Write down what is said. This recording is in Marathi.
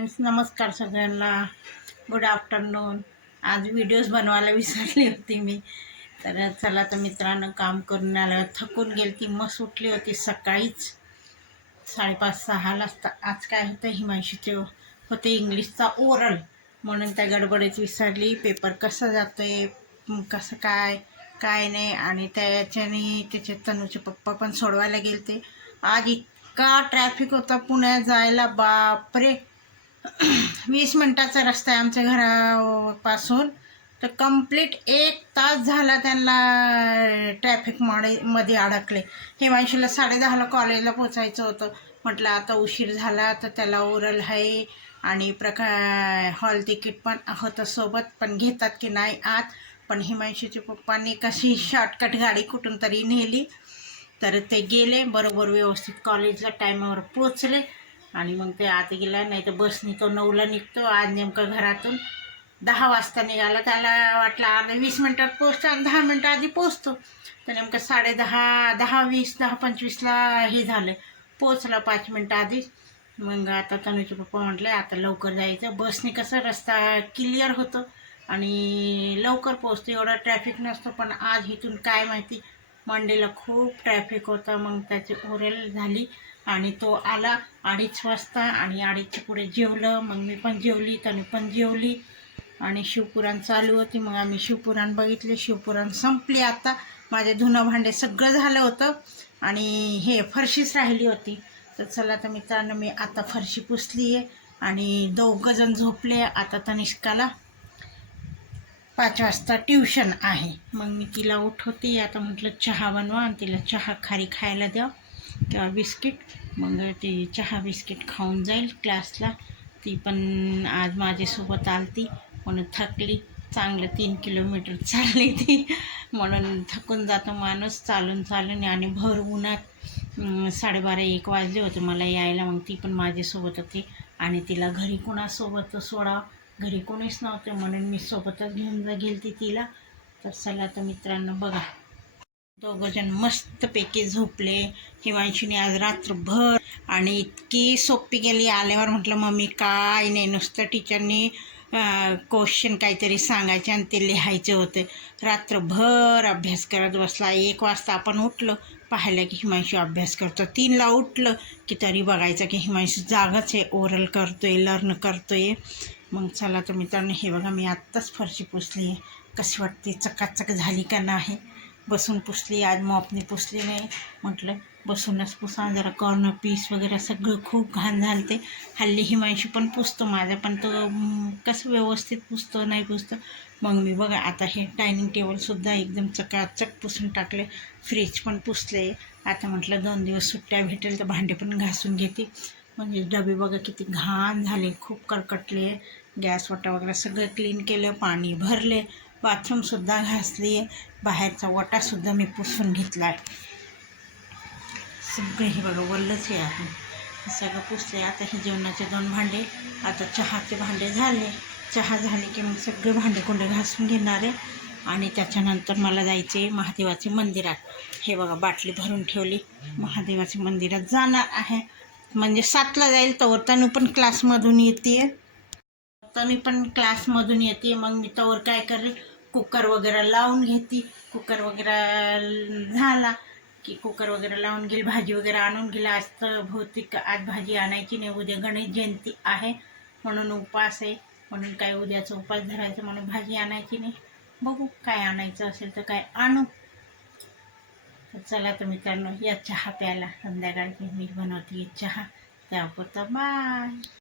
फ्रेंड्स नमस्कार सगळ्यांना. गुड आफ्टरनून आज व्हिडिओज बनवायला विसरली होती मी. तर चला तर मित्रांनो काम करून आलं थकून गेली ती मस्त उठली होती सकाळीच. साडेपाच सहालाच तर आज काय होतं हिमांशीचे होते इंग्लिशचा ओरल. म्हणून त्या गडबडीत विसरली. पेपर कसं जातं आहे कसं काय काय नाही. आणि त्याच्याने त्याचे तनूचे पप्पा पण सोडवायला गेले ते आज इतका ट्रॅफिक होता पुण्यात जायला बापरे! वीस मिनटाचा रस्ता आहे आमच्या घरापासून. तर कंप्लीट एक तास झाला त्यांना ट्रॅफिकमध्ये मध्ये अडकले. हिमांशीला साडेदहाला कॉलेजला पोचायचं होतं. म्हटलं आता उशीर झाला तर त्याला ओरल आहे. आणि प्रका हॉल तिकीट पण होतं सोबत पण घेतात की नाही आत. पण हिमांशीच्या पप्पांनी कशी शॉर्टकट गाडी कुठून तरी नेली. तर ते गेले बरोबर व्यवस्थित कॉलेजला टायमावर पोचले. आणि मग ते आत गेला नाही तर बसनी तो नऊला निघतो आज नेमकं घरातून. दहा वाजता निघाला त्याला वाटलं अर्धा वीस मिनटात पोचतो आणि दहा मिनटं आधी पोचतो तर नेमकं साडे दहा दहा वीस दहा पंचवीसला हे झालं. पोचला पाच मिनटं आधीच मग आता तनुचे पप्पा म्हटले आता लवकर जायचं. बसने कसं रस्ता क्लिअर होतं आणि लवकर पोचतो एवढा ट्रॅफिक नसतो पण आज इथून काय माहिती? मंडेला खूप ट्रॅफिक होतं मग त्याची ओरेल झाली. आणि तो आला अडीच वाजता आणि अडीचच्या पुढे जेवलं. मग मी पण जेवली त्याने पण जेवली. आणि शिवपुराण चालू होती. मग आम्ही शिवपुराण बघितले. शिवपुराण संपली आता. माझे धुणं भांडे सगळं झालं होतं. आणि हे फरशीच राहिली होती. तर चला तर मित्रांनो मी आता फरशी पुसली आहे आणि दोघंजण झोपले. आता तनिष्काला पाच वाजता ट्युशन आहे. मग मी तिला उठवते. आता म्हटलं चहा बनवा आणि तिला चहा खारी खायला द्या. किंवा बिस्किट मग ती चहा बिस्किट खाऊन जाईल क्लासला. ती पण आज माझ्यासोबत आलती म्हणून थकली. चांगलं तीन किलोमीटर चालली ती. म्हणून थकून जातो माणूस चालून चालून आणि भर उन्हात साडेबारा एक वाजले होते मला यायला. मग ती पण माझ्यासोबत होती आणि तिला घरी कोणासोबत सोडा घरी कोणीच नव्हते म्हणून मी सोबतच घेऊन जा गेलती तिला. तर चला तर मित्रांनो बघा. दोघंजण मस्तपैकी झोपले. हिमांशीने आज रात्रभर आणि इतकी सोपी गेली आल्यावर म्हटलं मम्मी काय नाही. नुसतं टीचरनी क्वेश्चन काहीतरी सांगायचे आणि ते लिहायचे होते. रात्रभर अभ्यास करत बसला. एक वाजता आपण उठलो. पाहायला की हिमांशी अभ्यास करतो. तीनला उठलं की तरी बघायचं की हिमांशी जागाच आहे. ओरल करतोय लर्न करतोय. मग चला तर मित्रांनो हे बघा मी आत्ताच फरशी पुसली आहे कशी वाटते? चकाचक झाली का नाही? बसून पुसली आज मॉपने पुसली नाही. म्हटलं बसूनच पुसा जरा कॉर्नर पीस वगैरे सगळं खूप घाण झालं ते हल्ली हिमांशी पण पुसतो माझा पण तो कसं व्यवस्थित पुसतो नाही पुसतो. मग मी बघा आता हे डायनिंग टेबलसुद्धा एकदम चकाचक पुसून टाकले. फ्रीज पण पुसले. आता म्हटलं दोन दिवस सुट्ट्या भेटेल तर भांडे पण घासून घेते. म्हणजे डबे बघा किती घाण झाले खूप करकटले. गॅस वाटा वगैरे सगळं क्लीन केलं पाणी भरले. बाथरूमसुद्धा घासली आहे बाहेरचा वटासुद्धा मी पुसून घेतला आहे सगळं हे बघा वल्लच हे आहे. सगळं पुसले आता हे जेवणाचे दोन भांडे आता चहाचे भांडे झाले. चहा झाले की मग सगळे भांडे कोंडे घासून घेणार आहे. आणि त्याच्यानंतर मला जायचे महादेवाचे मंदिरात. हे बघा बाटली भरून ठेवली. महादेवाचे मंदिरात जाणार आहे. म्हणजे सातला जाईल तर पण क्लासमधून येते तनू पण क्लासमधून येते मग मी तवर काय करेल? कुकर वगैरे लावून घेते. कुकर वगैरे झाला की कुकर वगैरे लावून घेईल भाजी वगैरे आणून घेईल. आज तर भौतिक आज भाजी आणायची नाही उद्या गणेश जयंती आहे म्हणून उपास आहे. म्हणून काय उद्याचा उपास धरायचा म्हणून भाजी आणायची नाही. बघू काय आणायचं असेल तर काय आणू. तर चला तर मित्रांनो या चहा प्यायला. संध्याकाळची मी बनवते चहा. त्यापुरता बाय